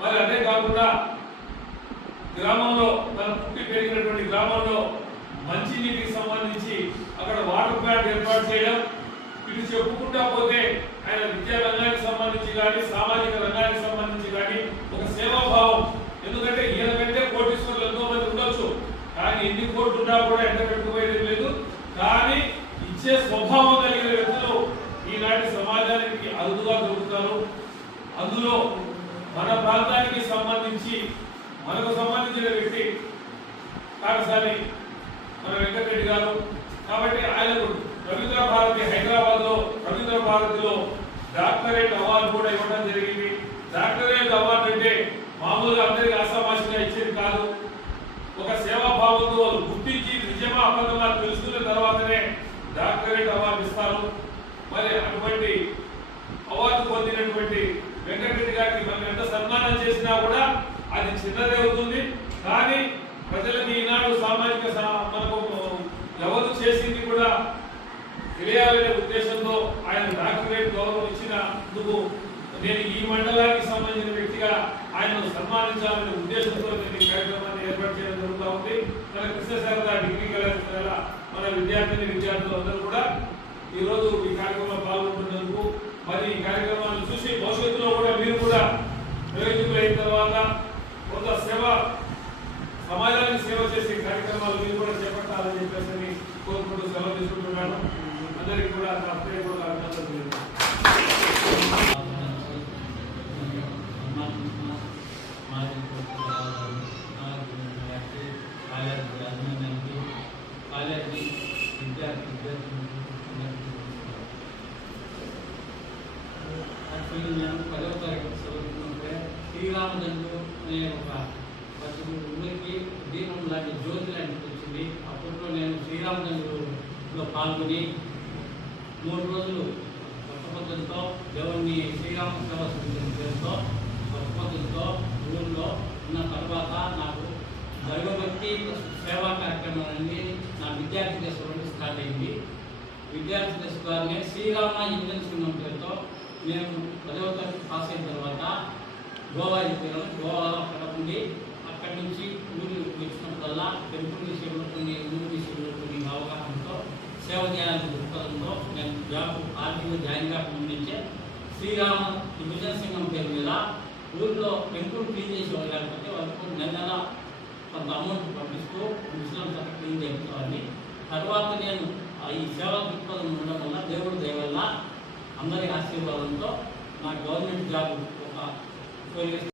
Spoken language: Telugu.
మరి అదే కాకుండా గ్రామంలో తన పుట్టి పెరిగినటువంటి గ్రామంలో మంచినీటికి సంబంధించి అక్కడ వాటర్ ప్లాంట్ ఏర్పాటు చేయడం, ఇటు చెప్పుకుంటా పోతే ఆయన విద్యా రంగానికి సంబంధించి కానీ సామాజిక రంగానికి సంబంధించి కానీ ఒక సేవాభావం. ఎందుకంటే ఈయన కంటే కోటీశ్వరులు ఎంతో మంది ఉండొచ్చు, కానీ ఎన్ని కోట్లు ఉన్నా కూడా ఎండ పెట్టుకుపోయేది లేదు. కానీ ఇచ్చే స్వభావం కలిగిన వ్యక్తులు ఈనాటి సమాజానికి అరుదుగా దొరుకుతారు. అందులో మన ప్రాంతానికి సంబంధించి మనకు సంబంధించిన వ్యక్తి కాకసాని మన వెంకటరెడ్డి గారు. కాబట్టి ఆయనకు రవీంద్ర భారతి హైదరాబాద్ లో రవీంద్ర భారతిలో డాక్టరేట్ అవార్డు కూడా ఇవ్వడం జరిగింది. డాక్టరేట్ అవార్డు అంటే మామూలుగా అందరికి ఆశామాషిగా ఇచ్చేది కాదు. ఒక సేవాభావంతో గుర్తించి నిజమా అబద్ధమా తెలుసుకున్న తర్వాతనే డాక్టరేట్ అవార్డు ఇస్తారు. మరి అటువంటి అవార్డు పొందినటువంటి వెంకటరెడ్డి గారికి మనం ఎంత సన్మానం చేసినా కూడా అది చిన్నదే అవుతుంది. కానీ ప్రజలకు ఈనాడు సామాజిక మనకు ఎవరు చేసింది కూడా తెలియాలనే ఉద్దేశంతో ఆయన డాక్టరేట్ గౌరవం ఇచ్చినందుకు నేను ఈ మండలానికి సంబంధించిన వ్యక్తిగా ఆయనను సన్మానించాలనే ఉద్దేశంతో నేను ఈ కార్యక్రమాన్ని ఏర్పాటు చేయడం జరుగుతూ ఉంది. మన కృష్ణశారద డిగ్రీ కళాశాల మన విద్యార్థులు అందరూ కూడా ఈ రోజు ఈ కార్యక్రమంలో పాల్గొంటున్నందుకు, మరి ఈ కార్యక్రమాలను చూసి భవిష్యత్తులో కూడా మీరు కూడా ప్రయోజకులైన తర్వాత కొంత సమాజానికి సేవ చేసే కార్యక్రమాలు మీరు కూడా చేపట్టాలని చెప్పేసి కోరుకుంటూ సెలవు తీసుకుంటున్నాను. అందరికీ కూడా నా హృదయపూర్వక అభినందనలు. నేను 10వ తరగతి చదువుతున్నప్పుడే శ్రీరామచంద్రు అనే ఒక ఊరికి దీపం లాంటి జ్యోతి లాంటిది వచ్చింది. అప్పట్లో నేను శ్రీరామచంద్రులో పాల్గొని 3 రోజులు కొత్త పద్ధతితో దేవుణ్ణి శ్రీరామ సేవ సమితి పేరుతో కొత్త పద్ధతితో ఊళ్ళో ఉన్న తర్వాత నాకు దైవభక్తి సేవా కార్యక్రమాలన్నీ నా విద్యార్థి దశ నుండి స్టార్ట్ అయింది. విద్యార్థి దశ ద్వారానే శ్రీరామ ఇంజన్ సింహం పేరుతో నేను 10వ తరగతి పాస్ అయిన తర్వాత గోవా వెళ్ళాను. గోవాలో అక్కడ ఉండి అక్కడి నుంచి ఊరు వచ్చినప్పుడల్లా టెంపుల్ విషయంలో ఊరి విషయంలో అవగాహనతో సేవ చేయాలని దృక్పథంతో నేను ఆర్టీలో జాయిన్ కాకముందు నుంచే శ్రీరామ విభజన సంఘం పేరు మీద ఊరిలో టెంపుల్ క్లీన్ చేసేవాళ్ళు లేకపోతే వాళ్ళకు నెల కొంత అమౌంట్ పంపిస్తూ ముస్లింస్ అక్కడ క్లీన్ చేయించేవాడిని. తర్వాత నేను ఈ సేవా దృక్పథం ఉండడం వల్ల దేవుడి దయ వల్ల అందరి ఆశీర్వాదంతో నా గవర్నమెంట్ జాబ్ ఒక